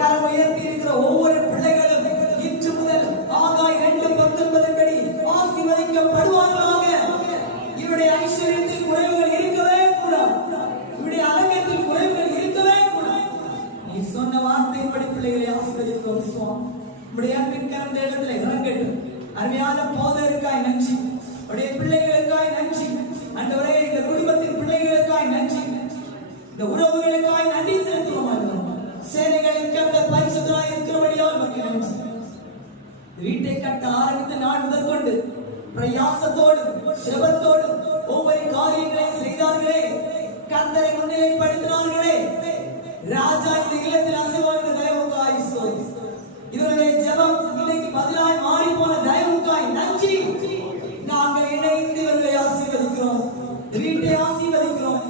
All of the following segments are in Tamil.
கரம் உயர்த்தி இருக்கிற ஒவ்வொரு பிள்ளைகளும் இன்று முதல் ஆகாய் 2:19 ஆசீர்வதிக்கப்படுவார்களாக. இவருடைய ஐஸ்வர்யத்தில் குறைவுகள் இருக்கவே கூடாது. இவருடைய அரங்கத்தில் குறைவுகள் இருக்கவே கூடாது. நீ சொன்ன வார்த்தைப்படி பிள்ளைகளை ஆசீர்வதிக்கிறோம் சுவாமி. உடைய அன்பின் கரம் இடத்துல இறங்கட்டும். அருமையான போதருக்காய் நன்றி. உடைய பிள்ளைகளுக்காய் நன்றி. ஆண்டவரே, இந்த குடும்பத்தின் பிள்ளைகளுக்காய் நன்றி. இந்த உறவுகளுக்காய் நன்றி செலுத்துவோம். சேனைகளின் கர்த்தர் பரிசுத்தராய் இருக்கிறபடியால் உமக்கு நன்றி. வீட்டை கட்ட ஆரம்பித்த நாள் முதல் கொண்டு பிரயாசத்தோடு செபத்தோடு ஒவ்வொரு காரியங்களையும் செய்தார்களே, கர்த்தரை முன்னிலைப்படுத்தினார்களே, ராஜா இந்த இல்லத்தில் அசைவாழ்ந்த தயவுக்காய் ஸ்தோத்திரம். இவருடைய ஜெபம் இன்னைக்கு பதிலாய் மாறி போன தயவுக்காய் நன்றி. நாங்கள் இணைந்து இவர்களை ஆசீர்வதிக்கிறோம், வீட்டை ஆசீர்வதிக்கிறோம்.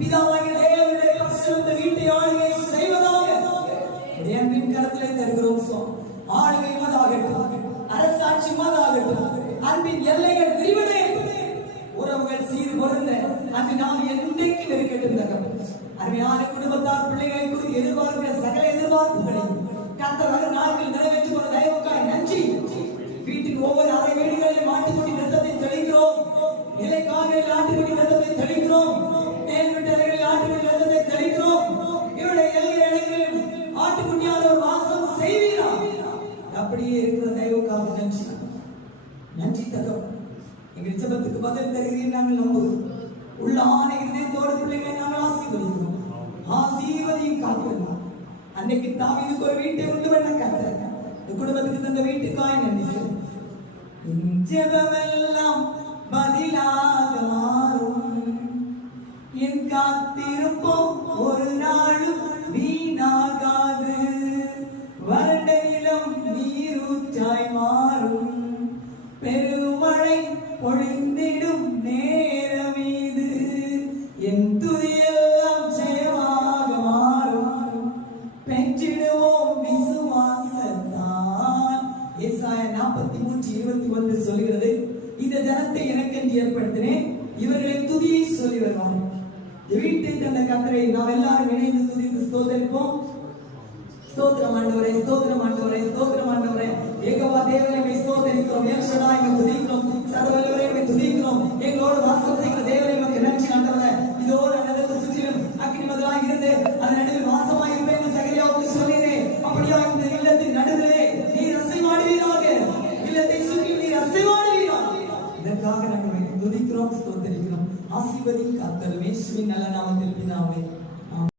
பிதாவாகிய தேவனுடைய பரிசுத்த வீட்டை ஆளுகை செய்வதாக என் கரத்திலே தருகிறோம் சுவாமி. ஆளுகை மதாகட்டும், அரசாட்சி மதாகட்டும், அன்பின் எல்லைகள் விரிவடை, உறவுகள் சீர் பொருந்த அன்று நாம் என்றைக்கு இருக்கட்டும். அருமையான குடும்பத்தார் பிள்ளைகளை குறித்து எதிர்பார்க்கிற சகல எதிர்பார்ப்புகளை கர்த்தர் வரும் நாட்கள் நிறைவேற்றி போன தயவுக்காய் நன்றி. வீட்டின் ஒவ்வொரு அறை வீடுகளில் ஆட்டுக்குட்டி ரத்தத்தை தெளிக்கிறோம், நிலைக்காலில் ஆட்டுக்குட்டி ரத்தத்தை தெளிக்கிறோம், மேல் வீட்டறைகளில் ஆட்டுக்குட்டி ரத்தத்தை தெளிக்கிறோம். இவருடைய எல்லா இடங்களிலும் ஆட்டுக்குட்டியான ஒரு வாசம் செய்வீரா. அப்படியே இருக்கிற தயவுக்காக நன்றி. நன்றி தகவல். எங்கள் ஜெபத்துக்கு பதில் தருகிறேன் நாங்கள் நம்புகிறோம். உள்ள ஆணை இதயத்தோடு பிள்ளைகளை நாங்கள் ஆசீர்வதிக்கிறோம். ஆசீர்வதியும் காப்போம். அன்னைக்கு தாவீதுக்கு ஒரு வீட்டை உண்டு பண்ண கர்த்தர் இந்த குடும்பத்துக்கு தந்த வீட்டுக்காய் நன்றி. ஜெபமெல்லாம் பதிலாக மாறும். என் காத்திருப்போம் ஒரு நாளும் வீணாகாது. வறண்ட நிலம் நீரூற்றாய் மாறும். பெருமழை பொழிந்திடும் நேரம் இது. என் துதியெல்லாம் ஜெயமாக மாறும். பெற்றிடுவோம் விசுவாசத்தான். ஏசாயா 43:21 சொல்கிறது, இந்த ஜனத்தை எனக்கென்று ஏற்படுத்தினேன், இவர்களை துதியை சொல்லி வருவாங்க. வீட்டை தந்த கர்த்தரை நாம் எல்லாரும் இணைந்து துதித்து ஸ்தோத்திரிப்போம். ஸ்தோத்திரம் ஆண்டவரே, ஸ்தோத்திரம் ஆண்டவரே, ஸ்தோத்திரம் ஆண்டவரே. ஏகோவா தேவனை ஸ்தோத்திரிக்கிறோம், எல் ஷடாய் துதிக்கிறோம், சர்வவல்லவரை துதிக்கிறோம். எங்களோடு வாசம் செய்கிற